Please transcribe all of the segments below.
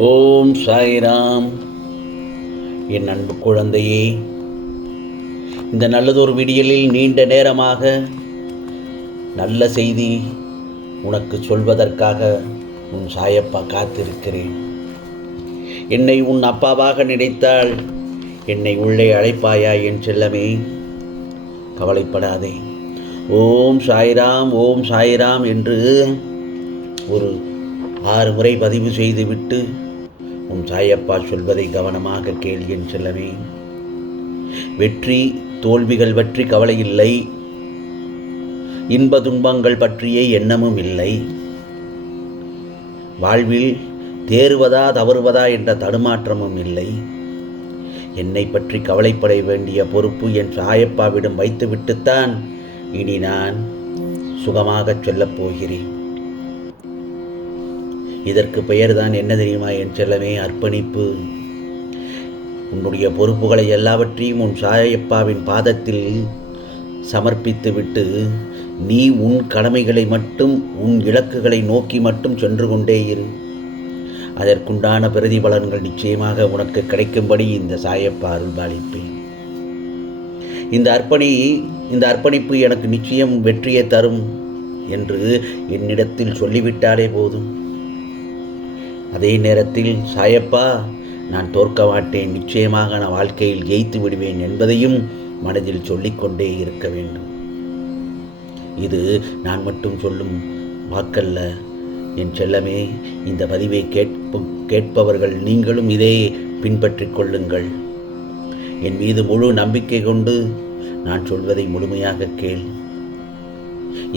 ஓம் சாய்ராம். என் அன்பு குழந்தையே, இந்த நல்லதொரு விடியலில் நீண்ட நேரமாக நல்ல செய்தி உனக்கு சொல்வதற்காக உன் சாயப்பா காத்திருக்கிறேன். என்னை உன் அப்பாவாக நினைத்தால் என்னை உள்ளே அழைப்பாயா என் செல்லமே? கவலைப்படாதே. ஓம் சாய்ராம், ஓம் சாய்ராம் என்று ஒரு 6 முறை பதிவு செய்துவிட்டு உன் சாயப்பா சொல்வதை கவனமாக கேள் என் செல்லமே. வெற்றி தோல்விகள் பற்றி கவலை இல்லை, இன்ப துன்பங்கள் பற்றிய எண்ணமும் இல்லை. வாழ்வில் தேறுவதா தவறுவதா என்ற தடுமாற்றமும் இல்லை. என்னை பற்றி கவலைப்பட வேண்டிய பொறுப்பு என் சாயப்பாவிடம் வைத்துவிட்டுத்தான் இனி நான் சுகமாகச் சொல்லப் போகிறேன். இதற்கு பெயர்தான் என்ன தெரியுமா என் செல்லமே? அர்ப்பணிப்பு. உன்னுடைய பொறுப்புகளை எல்லாவற்றையும் உன் சாயப்பாவின் பாதத்தில் சமர்ப்பித்துவிட்டு நீ உன் கடமைகளை மட்டும், உன் இலக்குகளை நோக்கி மட்டும் சென்று கொண்டே இரு. அதற்குண்டான பிரதிபலன்கள் நிச்சயமாக உனக்கு கிடைக்கும்படி இந்த சாயப்பா அருள்பாலிப்பேன். இந்த அர்ப்பணிப்பு எனக்கு நிச்சயம் வெற்றியை தரும் என்று என்னிடத்தில் சொல்லிவிட்டாலே போதும். அதே நேரத்தில் சாயப்பா, நான் தோற்க மாட்டேன், நிச்சயமாக நான் வாழ்க்கையில் ஜெயித்து விடுவேன் என்பதையும் மனதில் சொல்லிக்கொண்டே இருக்க வேண்டும். இது நான் மட்டும் சொல்லும் வாக்கல்ல என் செல்லமே. இந்த பதிவை கேட்பவர்கள் நீங்களும் இதை பின்பற்றிக் கொள்ளுங்கள். என் மீது முழு நம்பிக்கை கொண்டு நான் சொல்வதை முழுமையாக கேள்.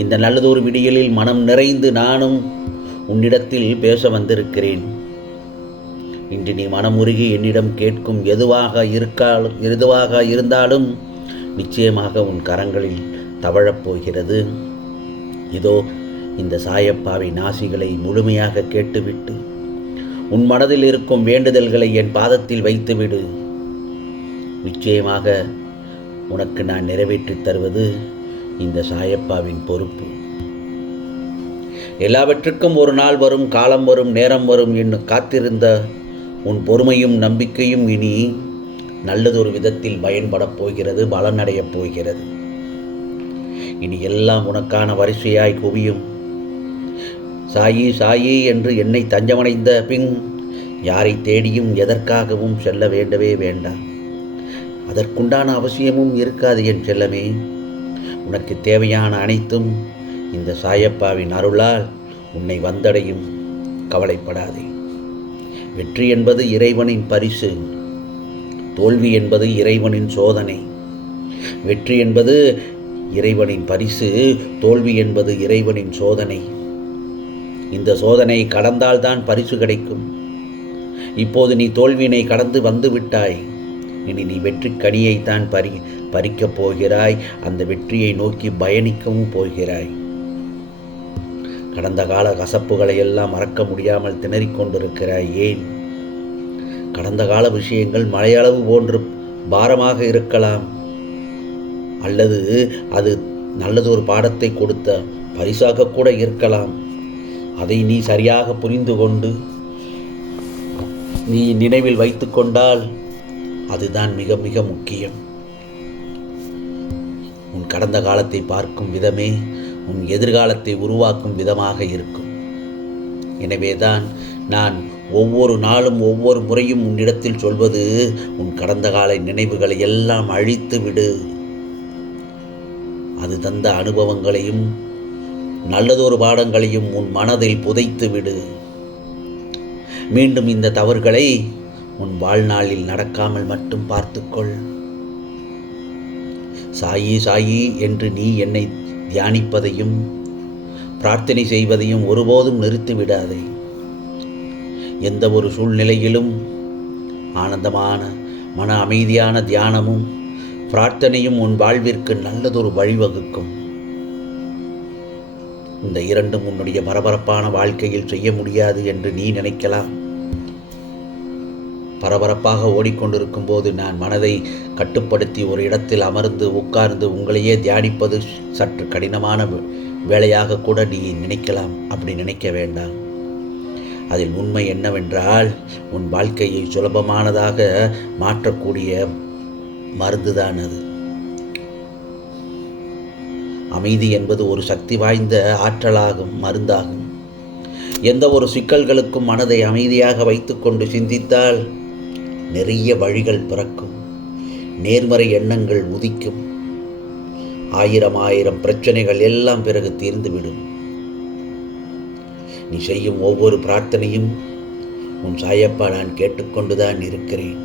இந்த நல்லதொரு விடியலில் மனம் நிறைந்து நானும் உன்னிடத்தில் பேச வந்திருக்கிறேன். இன்று நீ மனமுருகி என்னிடம் கேட்கும் எதுவாக இருந்தாலும் நிச்சயமாக உன் கரங்களில் தவழப் போகிறது. இதோ இந்த சாயப்பாவின் ஆசிகளை முழுமையாக கேட்டுவிட்டு உன் மனதில் இருக்கும் வேண்டுதல்களை என் பாதத்தில் வைத்துவிடு. நிச்சயமாக உனக்கு நான் நிறைவேற்றித் தருவது இந்த சாயப்பாவின் பொறுப்பு. எல்லாவற்றுக்கும் ஒரு நாள் வரும், காலம் வரும், நேரம் வரும் என்று காத்திருந்த உன் பொறுமையும் நம்பிக்கையும் இனி நல்லதொரு விதத்தில் பயன்படப் போகிறது, பலனடையப் போகிறது. இனி எல்லாம் உனக்கான வரிசையாய் குவியும். சாயி சாயி என்று என்னை தஞ்சமடைந்த பின் யாரை தேடியும் எதற்காகவும் செல்ல வேண்டவே வேண்டாம். அதற்குண்டான அவசியமும் இருக்காது என் செல்லமே. உனக்கு தேவையான அனைத்தும் இந்த சாயப்பாவின் அருளால் உன்னை வந்தடையும். கவலைப்படாதே. வெற்றி என்பது இறைவனின் பரிசு, தோல்வி என்பது இறைவனின் சோதனை. வெற்றி என்பது இறைவனின் பரிசு, தோல்வி என்பது இறைவனின் சோதனை. இந்த சோதனை கடந்தால்தான் பரிசு கிடைக்கும். இப்போது நீ தோல்வியினை கடந்து வந்து விட்டாய். இனி நீ வெற்றி கனியைத்தான் பறிக்கப் போகிறாய். அந்த வெற்றியை நோக்கி பயணிக்கவும் போகிறாய். கடந்த கால கசப்புகளை எல்லாம் மறக்க முடியாமல் திணறிக் கொண்டிருக்கிறாய். ஏன்? கடந்த கால விஷயங்கள் மலையளவு போன்று பாரமாக இருக்கலாம், அல்லது அது நல்லதொரு பாடத்தை கொடுத்த பரிசாக கூட இருக்கலாம். அதை நீ சரியாக புரிந்து கொண்டு நீ நினைவில் வைத்து கொண்டால் அதுதான் மிக மிக முக்கியம். உன் கடந்த காலத்தை பார்க்கும் விதமே உன் எதிர்காலத்தை உருவாக்கும் விதமாக இருக்கும். எனவேதான் நான் ஒவ்வொரு நாளும் ஒவ்வொரு முறையும் உன்னிடத்தில் சொல்வது, உன் கடந்த கால நினைவுகளை எல்லாம் அழித்து விடு. அது தந்த அனுபவங்களையும் நல்லதொரு பாடங்களையும் உன் மனதில் புதைத்து விடு. மீண்டும் இந்த தவறுகளை உன் வாழ்நாளில் நடக்காமல் மட்டும் பார்த்துக்கொள். சாயி சாயி என்று நீ என்னை தியானிப்பதையும் பிரார்த்தனை செய்வதையும் ஒருபோதும் நிறுத்திவிடாதே. எந்த ஒரு சூழ்நிலையிலும் ஆனந்தமான மன அமைதியான தியானமும் பிரார்த்தனையும் உன் வாழ்விற்கு நல்லதொரு வழிவகுக்கும். இந்த இரண்டும் உன்னுடைய பரபரப்பான வாழ்க்கையில் செய்ய முடியாது என்று நீ நினைக்கலாம். பரபரப்பாக ஓடிக்கொண்டிருக்கும் போது நான் மனதை கட்டுப்படுத்தி ஒரு இடத்தில் அமர்ந்து உட்கார்ந்து உங்களையே தியானிப்பது சற்று கடினமான வேலையாக கூட நீ நினைக்கலாம். அப்படி நினைக்க வேண்டாம். அதில் உண்மை என்னவென்றால் உன் வாழ்க்கையை சுலபமானதாக மாற்றக்கூடிய மருந்துதான் அது. அமைதி என்பது ஒரு சக்தி வாய்ந்த ஆற்றலாகும், மருந்தாகும். எந்த ஒரு சிக்கல்களுக்கும் மனதை அமைதியாக வைத்துக்கொண்டு சிந்தித்தால் நிறைய வழிகள் பிறக்கும், நேர்மறை எண்ணங்கள் உதிக்கும், ஆயிரம் பிரச்சனைகள் எல்லாம் பிறகு தீர்ந்துவிடும். நீ செய்யும் ஒவ்வொரு பிரார்த்தனையும் உன் சாயப்பா நான் கேட்டுக்கொண்டுதான் இருக்கிறேன்.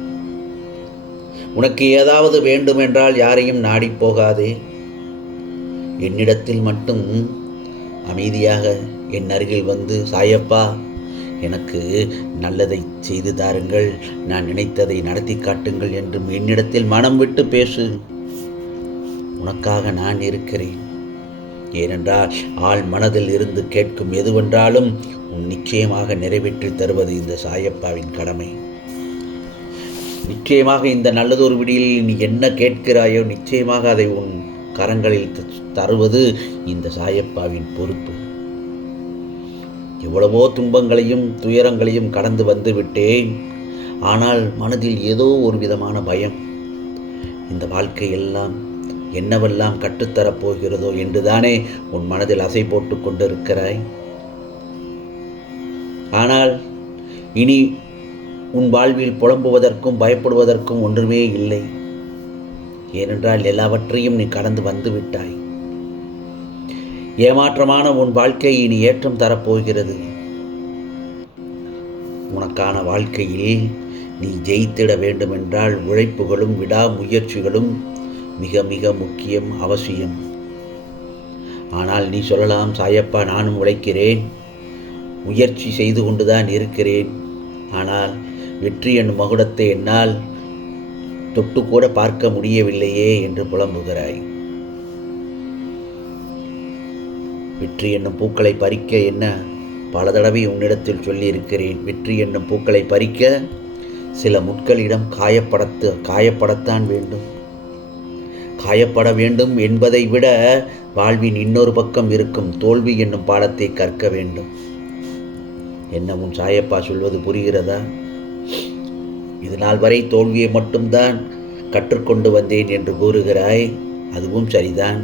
உனக்கு ஏதாவது வேண்டுமென்றால் யாரையும் நாடி போகாதே, என்னிடத்தில் மட்டும் அமைதியாக என் அருகில் வந்து சாயப்பா எனக்கு நல்லதை செய்து தாருங்கள், நான் நினைத்ததை நடத்தி காட்டுங்கள் என்றும் என்னிடத்தில் மனம் விட்டு பேசு. உனக்காக நான் இருக்கிறேன். ஏனென்றால் ஆள் மனதில் இருந்து கேட்கும் எதுவென்றாலும் உன் நிச்சயமாக நிறைவேற்றி தருவது இந்த சாயப்பாவின் கடமை. நிச்சயமாக இந்த நல்லதொரு விடியில் நீ என்ன கேட்கிறாயோ நிச்சயமாக அதை உன் கரங்களில் தருவது இந்த சாயப்பாவின் பொறுப்பு. எவ்வளவோ துன்பங்களையும் துயரங்களையும் கடந்து வந்து விட்டேன். ஆனால் மனதில் ஏதோ ஒரு விதமான பயம். இந்த வாழ்க்கையெல்லாம் என்னவெல்லாம் கற்றுத்தரப்போகிறதோ என்றுதானே உன் மனதில் அசை போட்டு கொண்டிருக்கிறாய். ஆனால் இனி உன் வாழ்வில் புலம்புவதற்கும் பயப்படுவதற்கும் ஒன்றுமே இல்லை. ஏனென்றால் எல்லாவற்றையும் நீ கடந்து வந்து விட்டாய். ஏமாற்றமான உன் வாழ்க்கை இனி ஏற்றம் தரப்போகிறது. உனக்கான வாழ்க்கையில் நீ ஜெயித்திட வேண்டுமென்றால் உழைப்புகளும் விடாமுயற்சிகளும் மிக மிக முக்கியம், அவசியம். ஆனால் நீ சொல்லலாம், சாயப்பா நானும் உழைக்கிறேன், முயற்சி செய்து கொண்டுதான் இருக்கிறேன், ஆனால் வெற்றி என்னும் மகுடத்தை என்னால் தொட்டு கூட பார்க்க முடியவில்லையே என்று புலம்புகிறாய். வெற்றி என்னும் பூக்களை பறிக்க என்ன பல தடவை உன்னிடத்தில் சொல்லியிருக்கிறேன். வெற்றி என்னும் பூக்களை பறிக்க சில முட்களிடம் காயப்படத்தான் வேண்டும். காயப்பட வேண்டும் என்பதை விட வாழ்வின் இன்னொரு பக்கம் இருக்கும் தோல்வி என்னும் பாடத்தை கற்க வேண்டும். என்ன உன் சாயப்பா சொல்வது புரிகிறதா? இது நாள் வரை தோல்வியை மட்டும்தான் கற்றுக்கொண்டு வந்தேன் என்று கூறுகிறாய். அதுவும் சரிதான்.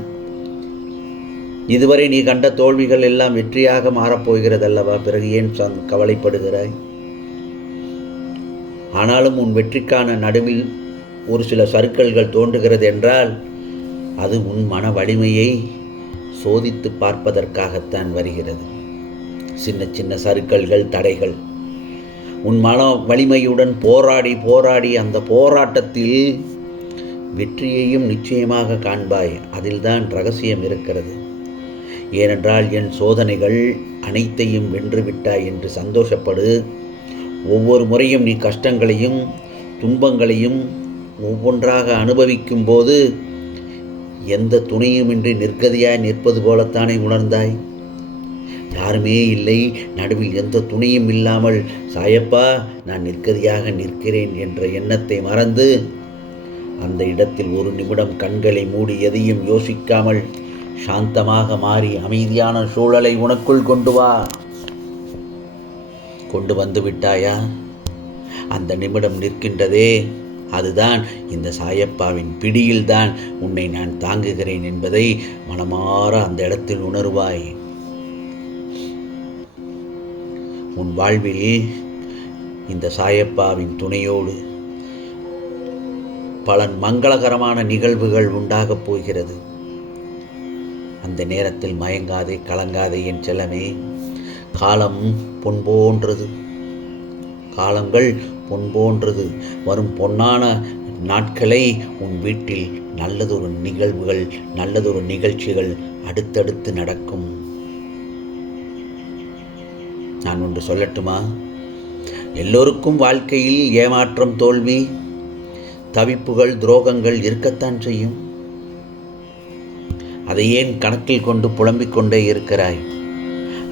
இதுவரை நீ கண்ட தோல்விகள் எல்லாம் வெற்றியாக மாறப்போகிறதல்லவா? பிறகு ஏன் கவலைப்படுகிறாய்? ஆனாலும் உன் வெற்றிக்கான நடுவில் ஒரு சில சறுக்கல்கள் தோன்றுகிறது என்றால் அது உன் மன வலிமையை சோதித்து பார்ப்பதற்காகத்தான் வருகிறது. சின்ன சின்ன சறுக்கல்கள், தடைகள். உன் மன வலிமையுடன் போராடி அந்த போராட்டத்தில் வெற்றியையும் நிச்சயமாக காண்பாய். அதில்தான் ரகசியம் இருக்கிறது. ஏனென்றால் என் சோதனைகள் அனைத்தையும் வென்றுவிட்டாய் என்று சந்தோஷப்படு. ஒவ்வொரு முறையும் நீ கஷ்டங்களையும் துன்பங்களையும் ஒவ்வொன்றாக அனுபவிக்கும் போது எந்த துணையுமின்றி நிர்கதியாய் நிற்பது போலத்தானே உணர்ந்தாய். யாருமே இல்லை, நடுவில் எந்த துணையும் இல்லாமல் சாயப்பா நான் நிர்கதியாக நிற்கிறேன் என்ற எண்ணத்தை மறந்து அந்த இடத்தில் ஒரு நிமிடம் கண்களை மூடி எதையும் யோசிக்காமல் சாந்தமாக மாறி அமைதியான சூழலை உனக்குள் கொண்டு வந்து விட்டாயா? அந்த நிமிடம் நிற்கின்றதே, அதுதான் இந்த சாயப்பாவின் பிடியில்தான் உன்னை நான் தாங்குகிறேன் என்பதை மனமாற அந்த இடத்தில் உணர்வாய். உன் வாழ்வில் இந்த சாயப்பாவின் துணையோடு பல மங்களகரமான நிகழ்வுகள் உண்டாகப் போகிறது. அந்த நேரத்தில் மயங்காதே, கலங்காதே என் செல்லமே. காலம் பொன் போன்றது, காலங்கள் பொன் போன்றது. வரும் பொன்னான நாட்களை உன் வீட்டில் நல்லதொரு நிகழ்வுகள், நல்லதொரு நிகழ்ச்சிகள் அடுத்தடுத்து நடக்கும். நான் ஒன்று சொல்லட்டுமா? எல்லோருக்கும் வாழ்க்கையில் ஏமாற்றம், தோல்வி, தவிப்புகள், துரோகங்கள் இருக்கத்தான் செய்யும். அதை ஏன் கணக்கில் கொண்டு புலம்பிக் கொண்டே இருக்கிறாய்?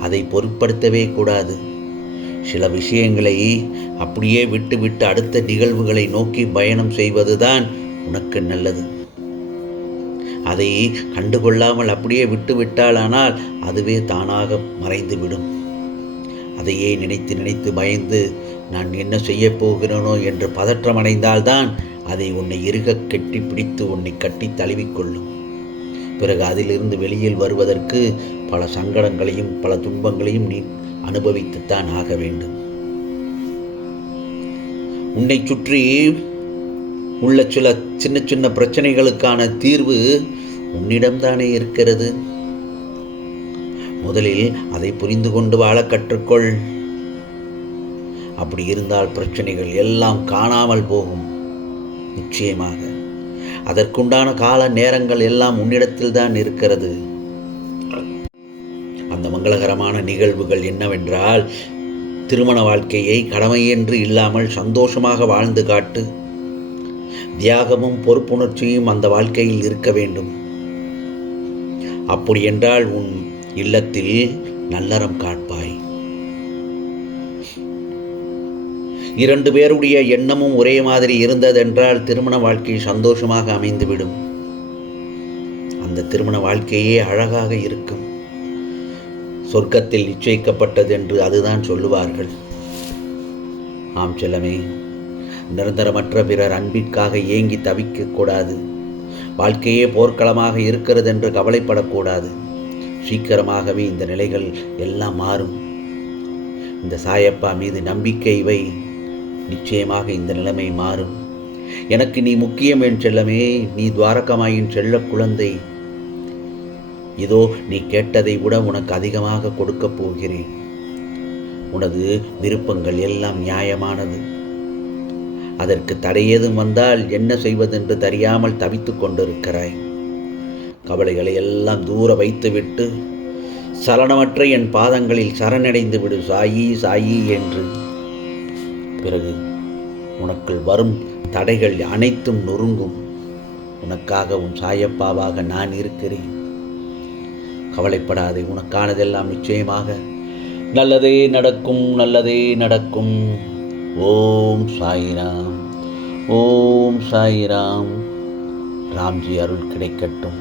அதை பொருட்படுத்தவே கூடாது. சில விஷயங்களை அப்படியே விட்டுவிட்டு அடுத்த நிகழ்வுகளை நோக்கி பயணம் செய்வதுதான் உனக்கு நல்லது. அதை கண்டுகொள்ளாமல் அப்படியே விட்டுவிட்டாலானால் அதுவே தானாக மறைந்துவிடும். அதையே நினைத்து நினைத்து பயந்து நான் என்ன செய்யப் போகிறேனோ என்று பதற்றமடைந்தால்தான் அதை உன்னை இறுக கெட்டி பிடித்து உன்னை கட்டி தழுவிக்கொள்ளும். பிறகு அதிலிருந்து வெளியில் வருவதற்கு பல சங்கடங்களையும் பல துன்பங்களையும் நீ அனுபவித்துத்தான் ஆக வேண்டும். உன்னை சுற்றி உள்ள சில சின்ன சின்ன பிரச்சனைகளுக்கான தீர்வு உன்னிடம்தானே இருக்கிறது. முதலில் அதை புரிந்து கொண்டு வாழ கற்றுக்கொள். அப்படி இருந்தால் பிரச்சனைகள் எல்லாம் காணாமல் போகும். நிச்சயமாக அதற்குண்டான கால நேரங்கள் எல்லாம் உன்னிடத்தில் தான் இருக்கிறது. அந்த மங்களகரமான நிகழ்வுகள் என்னவென்றால், திருமண வாழ்க்கையை கடமையென்று இல்லாமல் சந்தோஷமாக வாழ்ந்து காட்டு. தியாகமும் பொறுப்புணர்ச்சியும் அந்த வாழ்க்கையில் இருக்க வேண்டும். அப்படி என்றால் உன் இல்லத்தில் நல்லறம் காட்பாய். 2 பேருடைய எண்ணமும் ஒரே மாதிரி இருந்ததென்றால் திருமண வாழ்க்கை சந்தோஷமாக அமைந்துவிடும். அந்த திருமண வாழ்க்கையே அழகாக இருக்கும். சொர்க்கத்தில் நிச்சயிக்கப்பட்டது என்று அதுதான் சொல்லுவார்கள். ஆம் செல்லமே, நிரந்தரமற்ற பிறர் அன்பிற்காக ஏங்கி தவிக்கக்கூடாது. வாழ்க்கையே போர்க்களமாக இருக்கிறது என்று கவலைப்படக்கூடாது. சீக்கிரமாகவே இந்த நிலைகள் எல்லாம் மாறும். இந்த சாயப்பா மீது நம்பிக்கை வை. நிச்சயமாக இந்த நிலைமை மாறும். எனக்கு நீ முக்கியம் என் செல்லமே. நீ துவாரகமாயின் செல்ல குழந்தை. இதோ நீ கேட்டதை விட உனக்கு அதிகமாக கொடுக்கப் போகிறேன். உனது விருப்பங்கள் எல்லாம் நியாயமானது. அதற்கு தடையேதும் வந்தால் என்ன செய்வதென்று தெரியாமல் தவித்து கொண்டிருக்கிறாய். கவலைகளை எல்லாம் தூர வைத்துவிட்டு சலனமற்ற என் பாதங்களில் சரணடைந்து விடு சாயி சாயி என்று. பிறகு உனக்குள் வரும் தடைகள் அனைத்தும் நொறுங்கும். உனக்காக உன் சாயப்பாவாக நான் இருக்கிறேன். கவலைப்படாதே. உனக்கானதெல்லாம் நிச்சயமாக நல்லதே நடக்கும், நல்லதே நடக்கும். ஓம் சாய்ராம், ஓம் சாய்ராம். ராம்ஜி அருள் கிடைக்கட்டும்.